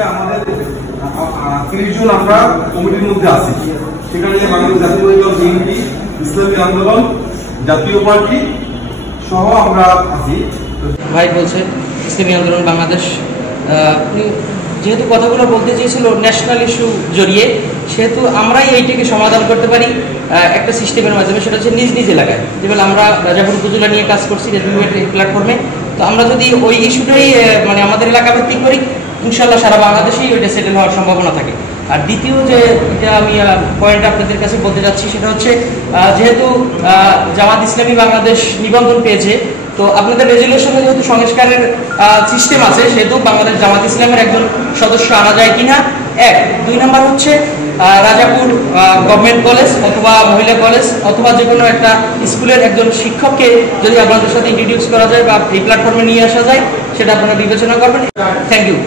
আসলে আমাদের 30 জন আমরা কমিটির মধ্যে আছি। সেখানে বাংলাদেশ জাতীয় দল, বিএনপি, ইসলামী আন্দোলন, জাতীয় পার্টি সহ আমরা আছি। ভাই বলছে ইসলামী আন্দোলন বাংলাদেশ, যেহেতু কথাগুলো বলতে চেয়েছিল ন্যাশনাল ইস্যু জড়িয়ে, সেহেতু আমরাই এইটিকে সমাধান করতে পারি একটা সিস্টেমের মাধ্যমে। সেটা হচ্ছে নিজ নিজ এলাকায়, যেগুলো আমরা রাজাপুর উপজেলা নিয়ে কাজ করছি রেডিমেড প্ল্যাটফর্মে। তো আমরা যদি ওই ইস্যুটাই মানে আমাদের এলাকা ভিত্তিক করি, ইনশাল্লাহ সারা বাংলাদেশেই ওইটা সেটেল হওয়ার সম্ভাবনা থাকে। আর দ্বিতীয় যে আমি পয়েন্ট আপনাদের কাছে বলতে যাচ্ছি, সেটা হচ্ছে যেহেতু জামাত ইসলামী বাংলাদেশ নিবন্ধন পেয়েছে, তো আপনাদের রেজুলেশনে যেহেতু সংস্কারের সিস্টেম আছে, সেহেতু বাংলাদেশ জামাত ইসলামের একজন সদস্য আনা যায় কিনা, এক। 2 নম্বর হচ্ছে রাজাপুর গভর্নমেন্ট কলেজ অথবা মহিলা কলেজ অথবা যে কোনো একটা স্কুলের একজন শিক্ষককে যদি আপনাদের সাথে ইন্ট্রোডিউস করা যায় বা এই প্ল্যাটফর্মে নিয়ে আসা যায়, সেটা আপনারা বিবেচনা করবেন। Thank you.